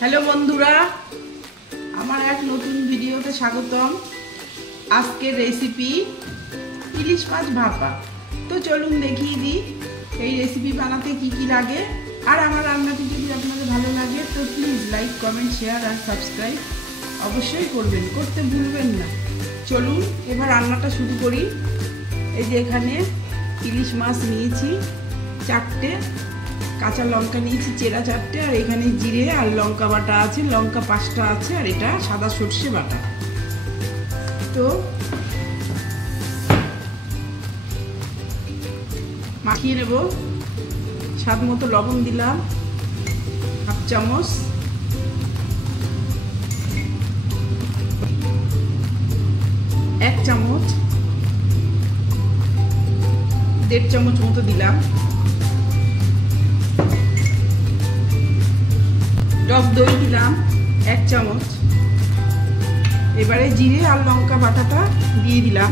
Hello बंधुरा आमार एक नतून भिडियोते स्वागतम। आजके रेसिपि इलिश माछ भापा। तो चलुन देखिए दी रेसिपि बनाते की लागे और आमार रान्नाटी यदि आपनादेर भालो लागे तो प्लिज लाइक कमेंट शेयर और सबस्क्राइब अवश्य करबेन, करते भूलबेन ना। चलुन एबार रान्नाटा शुरू करी। এই যে এখানে ইলিশ মাছ নিয়েছি 4টে, কাঁচা লঙ্কা নিয়েছি চেরা 4টে, আর এখানে জিরে আর লঙ্কা বাটা আছে, লঙ্কা 5টা আছে, আর এটা সাদা সরষে বাটা। তো মাখিয়ে নেব। স্বাদ মতো লবণ দিলাম, হাফ চামচ, এক চামচ, 1.5 চামচ মতো দিলাম। টক দই দিলাম 1 চামচ। এবারে জিরে আর লঙ্কা বাটাটা দিয়ে দিলাম,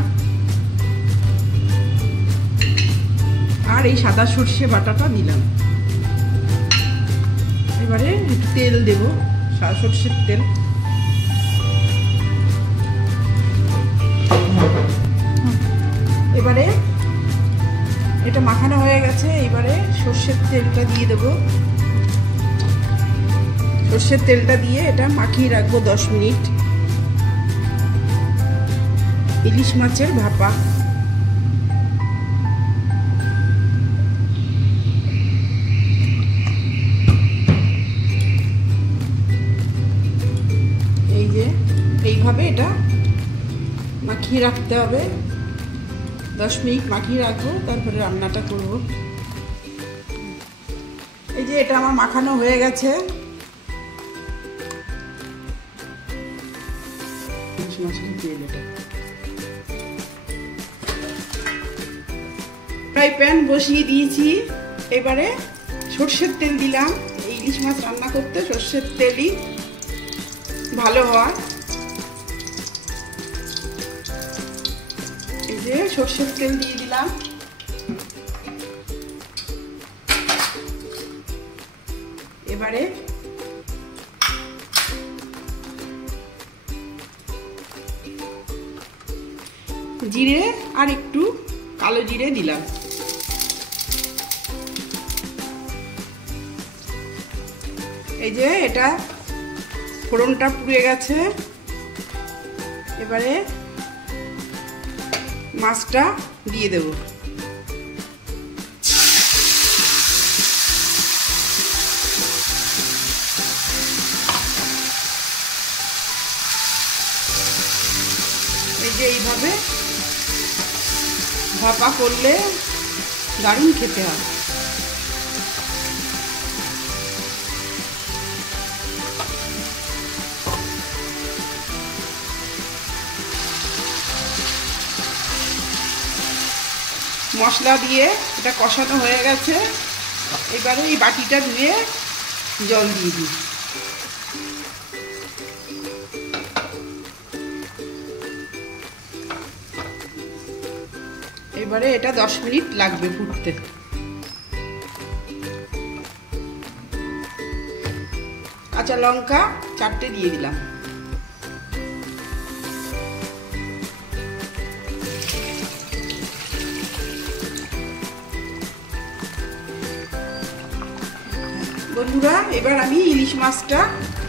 আর এই সাদা সরষে বাটাটা দিলাম। এবারে একটু তেল দেব, সাদা সরষের তেল। এবারে এটা মাখানো হয়ে গেছে। এবারে সরষের তেলটা দিয়ে দেব। সরষের তেলটা দিয়ে এটা মাখিয়ে রাখবো 10 মিনিট। ইলিশ মাছের ভাপা। এই যে এইভাবে এটা মাখিয়ে রাখতে হবে। 10 মিনিট মাখিয়ে রাখবো, তারপরে রান্নাটা করব। এই যে এটা আমার মাখানো হয়ে গেছে। ফ্রাই প্যান বসিয়ে দিয়েছি। এবারে সরষের তেল দিলাম। এই ইলিশ মাছ রান্না করতে সরষের তেলই ভালো হয়। এই যে সরষের তেল দিয়ে দিলাম। এবারে জিরে আর একটু কালো জিরে দিলাম। এই যে এটা ফোড়নটা পুড়ে গেছে। এবারে মাছটা দিয়ে দেব। এই যে এইভাবে ভাপা করলে দারুণ খেতে হয়। মশলা দিয়ে এটা কষানো হয়ে গেছে। এবারে এই বাটিটা ধুয়ে জল দিয়ে দিই। এবারে এটা 10 মিনিট লাগবে ফুটতে। কাঁচা লঙ্কা 4টে দিয়ে দিলাম। বন্ধুরা এবার আমি ইলিশ মাছটা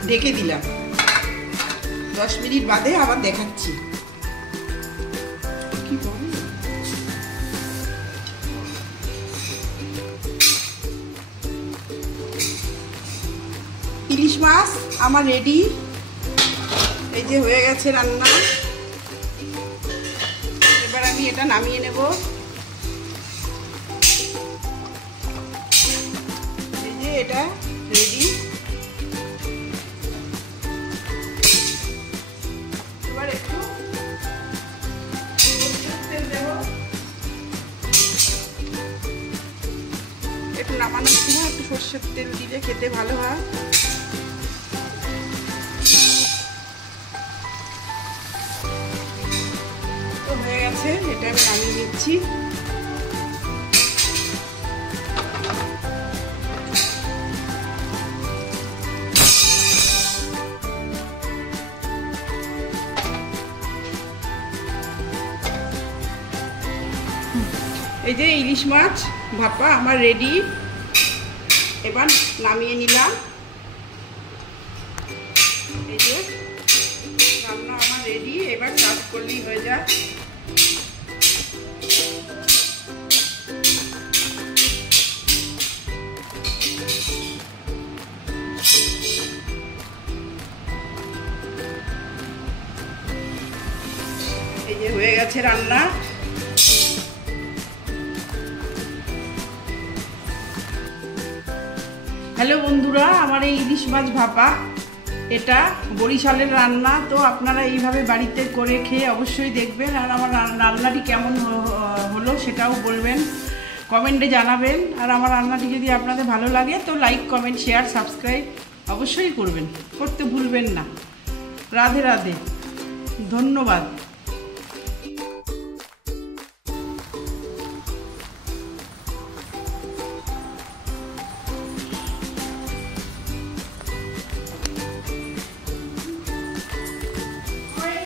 ঢেকে দিলাম। 10 মিনিট বাদে আবার দেখাচ্ছি। ইলিশ মাছ আমার রেডি। এই যে হয়ে গেছে রান্না। এবার আমি এটা নামিয়ে নেব। এই যে এটা রেডি। এবার একটু তেল দেব। একটু নামানোর সময় একটু সরষের তেল দিলে খেতে ভালো হয়। হয়ে গেছে, এটা আমি নামিয়ে নিচ্ছি। এই যে ইলিশ মাছ ভাপা আমার রেডি। এবার নামিয়ে নিলাম। এই যে রান্না আমার রেডি, এবার সার্ভ করলেই হয়ে যায়। এই যে হয়ে গেছে রান্না। হ্যালো বন্ধুরা, আমার এই ইলিশ মাছ ভাপা এটা বরিশালের রান্না। তো আপনারা এইভাবে বাড়িতে করে খেয়ে অবশ্যই দেখবেন, আর আমার রান্নাটি কেমন হলো সেটাও বলবেন, কমেন্টে জানাবেন। আর আমার রান্নাটি যদি আপনাদের ভালো লাগে তো লাইক, কমেন্ট, শেয়ার, সাবস্ক্রাইব অবশ্যই করবেন, করতে ভুলবেন না। রাধে রাধে, ধন্যবাদ।